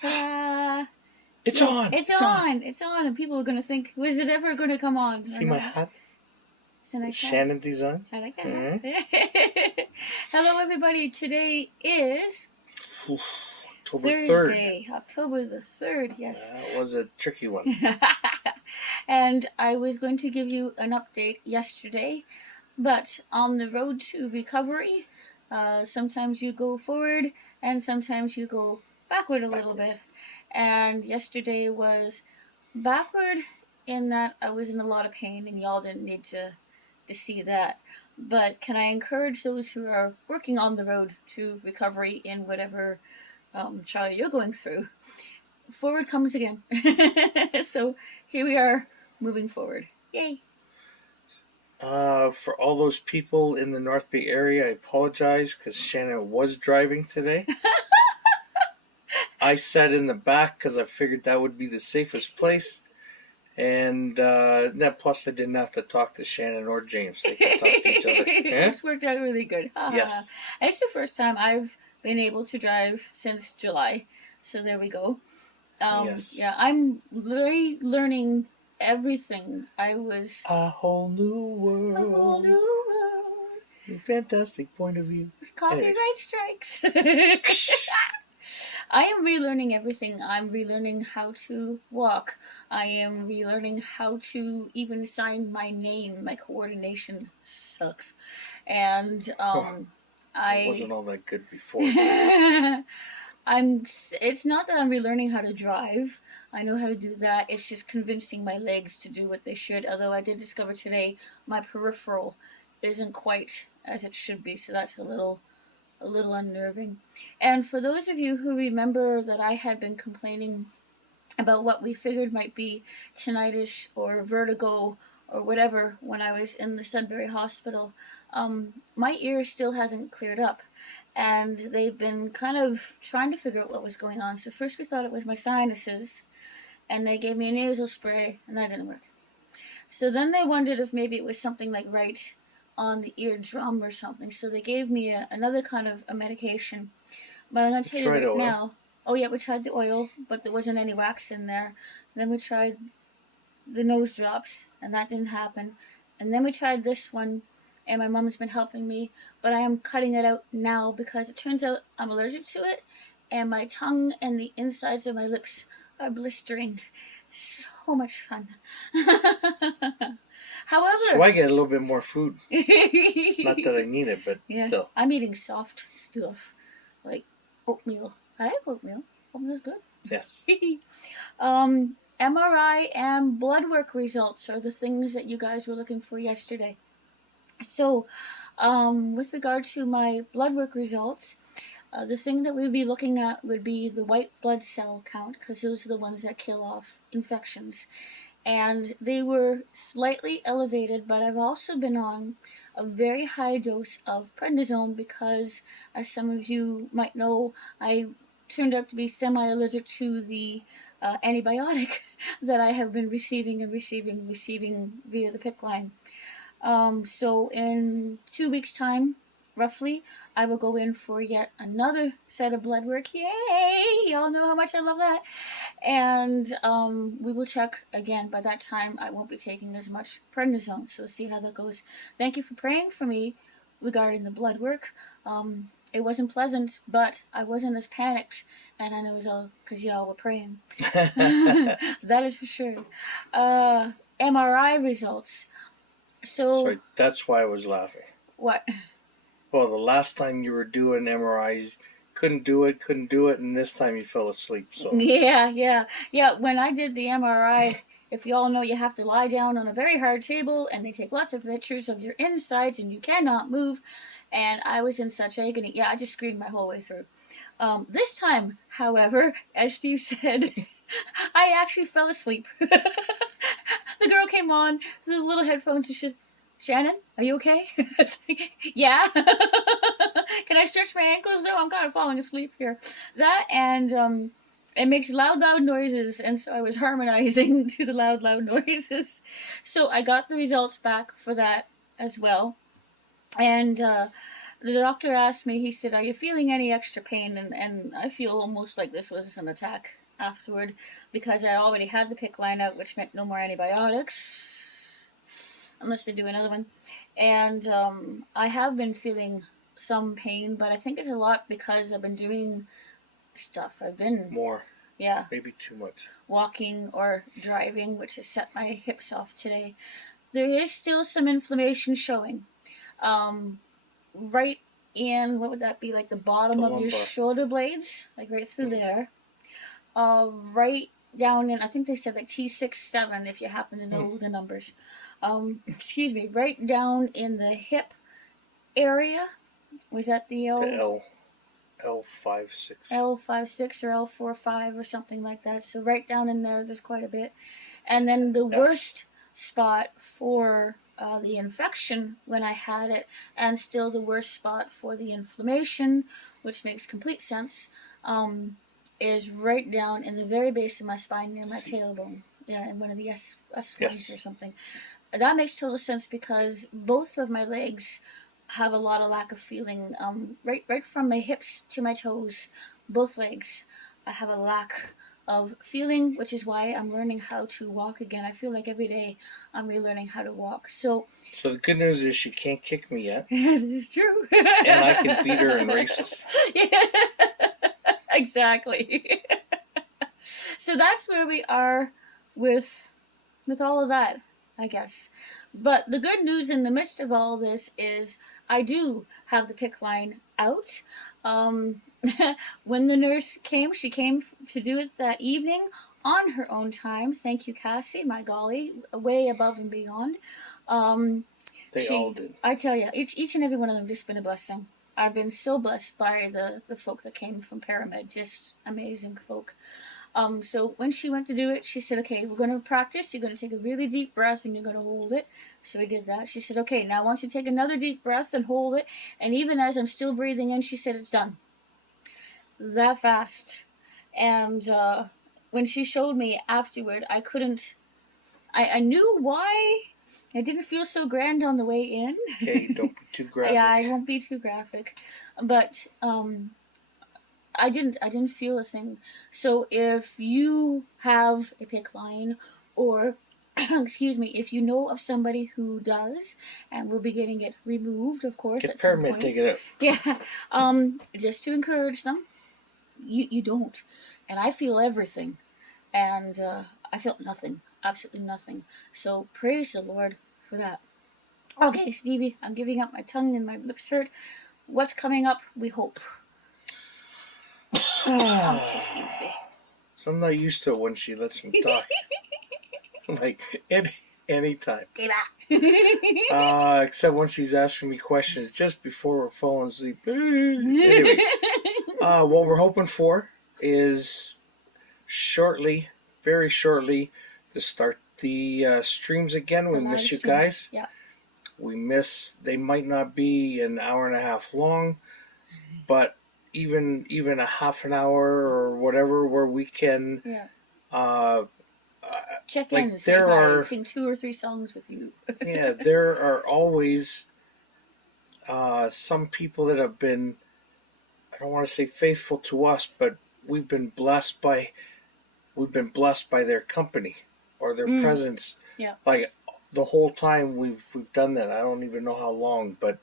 Ta-da! It's Yeah, on! It's on! It's on! And people are going to think, was it ever going to come on? See my hat? It's a nice hat. Shannon design. I like that hat. Hello, everybody. Today is October Thursday, 3rd. October the 3rd, yes. That was a tricky one. And I was going to give you an update yesterday, but on the road to recovery, sometimes you go forward and sometimes you go backward a little bit. And yesterday was backward in that I was in a lot of pain, and y'all didn't need to see that. But can I encourage those who are working on the road to recovery in whatever trial you're going through? Forward comes again. So here we are, moving forward. Yay! For all those people in the North Bay area, I apologize because Shannon was driving today. I sat in the back because I figured that would be the safest place. And plus I didn't have to talk to Shannon or James. They could talk to each other. Yeah? It's worked out really good. Yes. It's the first time I've been able to drive since July. So there we go. Yes. Yeah, I'm really learning everything. I was... A whole new world. A whole new world. A fantastic point of view. Copyright strikes. I am relearning everything. I'm relearning how to walk. I am relearning how to even sign my name. My coordination sucks. And It wasn't all that good before. It's not that I'm relearning how to drive. I know how to do that. It's just convincing my legs to do what they should. Although I did discover today my peripheral isn't quite as it should be, so that's a little unnerving. And for those of you who remember that I had been complaining about what we figured might be tinnitus or vertigo or whatever when I was in the Sudbury Hospital, my ear still hasn't cleared up. And they've been kind of trying to figure out what was going on. So first we thought it was my sinuses, and they gave me a nasal spray, and that didn't work. So then they wondered if maybe it was something like right on the eardrum or something. So they gave me another kind of a medication. But I'm going to tell you right now. Oh yeah, we tried the oil, but there wasn't any wax in there. Then we tried the nose drops, and that didn't happen. And then we tried this one, and my mom's been helping me, but I am cutting it out now because it turns out I'm allergic to it, and my tongue and the insides of my lips are blistering. So much fun. However... So I get a little bit more food. Not that I need it, but yeah, still. I'm eating soft stuff, like oatmeal. I like oatmeal. Oatmeal's good. Yes. MRI and blood work results are the things that you guys were looking for yesterday. So, with regard to my blood work results, the thing that we'd be looking at would be the white blood cell count, because those are the ones that kill off infections. And they were slightly elevated, but I've also been on a very high dose of prednisone because, as some of you might know, I turned out to be semi-allergic to the antibiotic that I have been receiving via the PICC line. So in 2 weeks' time, roughly, I will go in for yet another set of blood work. Yay! Y'all know how much I love that. And we will check again. By that time, I won't be taking as much prednisone, so see how that goes. Thank you for praying for me regarding the blood work. It wasn't pleasant, but I wasn't as panicked, and I know it was all because y'all were praying. That is for sure. MRI results. So... Sorry, that's why I was laughing. What? Well, the last time you were doing MRIs, couldn't do it, and this time you fell asleep. So Yeah. When I did the MRI, if you all know, you have to lie down on a very hard table, and they take lots of pictures of your insides, and you cannot move. And I was in such agony. Yeah, I just screamed my whole way through. This time, however, as Steve said, I actually fell asleep. The girl came on, the little headphones, and she said, "Shannon, are you okay?" It's like, yeah. Can I stretch my ankles though? I'm kind of falling asleep here. That and it makes loud noises, and so I was harmonizing to the loud noises. So I got the results back for that as well. And The doctor asked me, he said, "Are you feeling any extra pain?" And I feel almost like this was an attack afterward because I already had the PICC line out, which meant no more antibiotics unless they do another one. And I have been feeling some pain, but I think it's a lot because I've been doing stuff. I've been More. Yeah, Maybe too much. walking or driving, which has set my hips off today. There is still some inflammation showing. Right in, what would that be, like the bottom The of your lumbar. shoulder blades, like right through there. Right down in, I think they said like T6, 7, if you happen to know the numbers. Excuse me, right down in the hip area. Was that the The L5-6. L5-6 or L4-5 or something like that? So right down in there, there's quite a bit. And then the worst spot for the infection when I had it, and still the worst spot for the inflammation, which makes complete sense, is right down in the very base of my spine near my tailbone. Yeah, in one of the S1s or something. That makes total sense because both of my legs have a lot of lack of feeling. Right from my hips to my toes, both legs, I have a lack of feeling, which is why I'm learning how to walk again. I feel like every day I'm relearning how to walk. So the good news is she can't kick me yet. it is true. And I can beat her in races. Yeah, exactly. So that's where we are with all of that, I guess. But the good news in the midst of all this is I do have the PICC line out. When the nurse came, she came to do it that evening on her own time. Thank you, Cassie. My golly, way above and beyond. They all did. I tell you, each and every one of them just been a blessing. I've been so blessed by the folk that came from Paramed. Just amazing folk. So when she went to do it, she said, "Okay, we're going to practice. You're going to take a really deep breath and you're going to hold it." So we did that. She said, "Okay, now I want you to take another deep breath and hold it." And even as I'm still breathing in, she said, "It's done." That fast. And when she showed me afterward, I knew why. I didn't feel so grand on the way in. Okay, don't be too graphic. Yeah, I won't be too graphic. But I didn't feel a thing. So if you have a PICC line, or excuse me, if you know of somebody who does and will be getting it removed, of course, Get at some Pyramid, point. take it out. Yeah. Just to encourage them. You don't. And I feel everything. And I felt nothing. Absolutely nothing. So praise the Lord for that. Okay, Stevie, I'm giving up my tongue and my lips hurt. What's coming up, we hope. Excuse me. So I'm not used to it when she lets me talk. Like, anytime. Okay, bye. Except when she's asking me questions just before we're falling asleep. Anyways, what we're hoping for is shortly, very shortly, to start the streams again. We miss you guys. Yeah. They might not be an hour and a half long, but even a half an hour or whatever where we can check like in, say hi, sing 2 or 3 songs with you. Yeah, there are always some people that have been, I don't want to say faithful to us, but we've been blessed by their company or their presence. Yeah. Like the whole time we've done that. I don't even know how long, but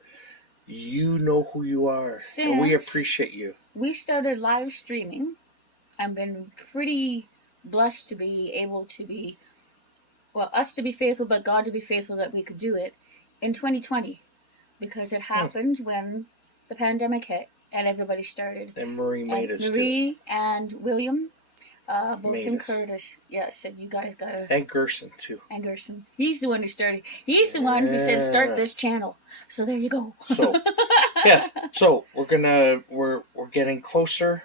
you know who you are, and we appreciate you. We started live streaming. I've been pretty blessed to be able to be, well, us to be faithful, but God to be faithful that we could do it in 2020, because it happened when the pandemic hit and everybody started. And Marie made us do it. Marie and William, both Made encouraged us. Yeah, said you guys gotta. And Gerson too. And Gerson, he's the one who started. He's the one who said start this channel. So there you go. So yes, so we're getting closer.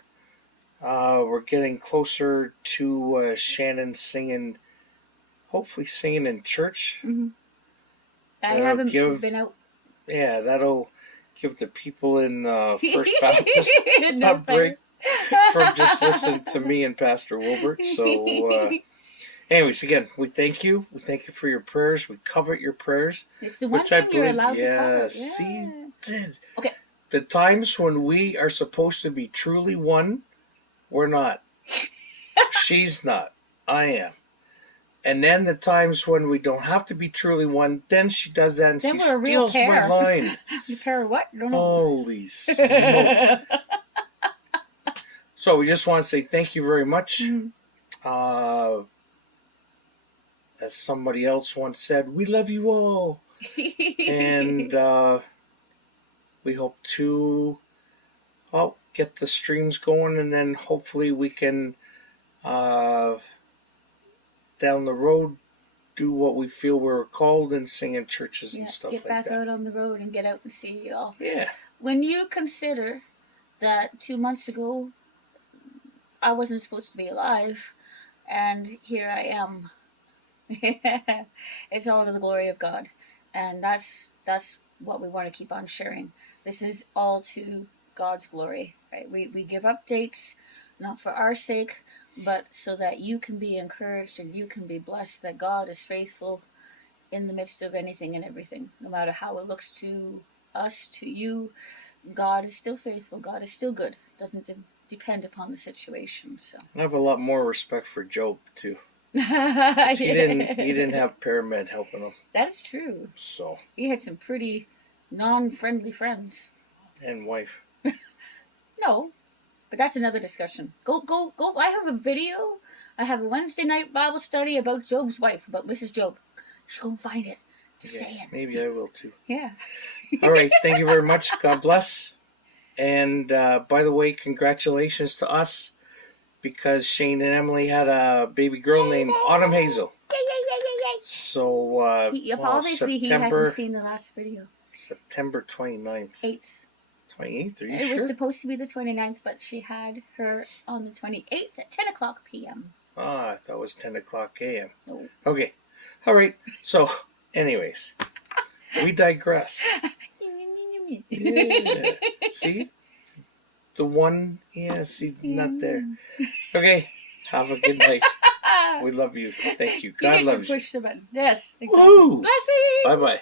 We're getting closer to Shannon singing, hopefully singing in church. Mm-hmm. I haven't been out. Yeah, that'll give the people in First Baptist a break from just listening to me and Pastor Wilbert. So, anyways, again, we thank you. We thank you for your prayers. We covet your prayers. It's the one thing you're allowed to covet. Yeah. See, Okay. The times when we are supposed to be truly one, we're not. She's not. I am. And then the times when we don't have to be truly one, then she does that and Then she we're a real steals my pair. line. You pair of what? I don't know. Holy smoke. So we just want to say thank you very much. As somebody else once said, we love you all. And we hope to get the streams going, and then hopefully we can down the road do what we feel we're called and sing in churches and stuff like that. Get back out on the road and get out and see y'all. Yeah. When you consider that 2 months ago I wasn't supposed to be alive, and here I am. It's all to the glory of God, and that's what we want to keep on sharing. This is all to God's glory, right? We give updates not for our sake, but so that you can be encouraged and you can be blessed that God is faithful in the midst of anything and everything. No matter how it looks to us, to you, God is still faithful. God is still good. Doesn't depend upon the situation. So I have a lot more respect for Job too. He didn't have paramed helping him. That's true. So he had some pretty non-friendly friends and wife. No, but that's another discussion. Go! I have a video. I have a Wednesday night Bible study about Job's wife, about Mrs. Job. Just go and find it. Just saying. Maybe I will too. Yeah. All right. Thank you very much. God bless. And by the way, congratulations to us, because Shane and Emily had a baby girl named Autumn Hazel. So obviously he hasn't seen the last video. September 29th. 8th. 28th? Are you It sure? was supposed to be the 29th, but she had her on the 28th at 10 o'clock p.m. I thought it was 10 o'clock a.m. No. Okay. All right. So, anyways, we digress. Yeah. See? The one, not there. Okay. Have a good night. We love you. Thank you. God loves you. Push the button. Yes, exactly. Woo! Blessings. Bye-bye.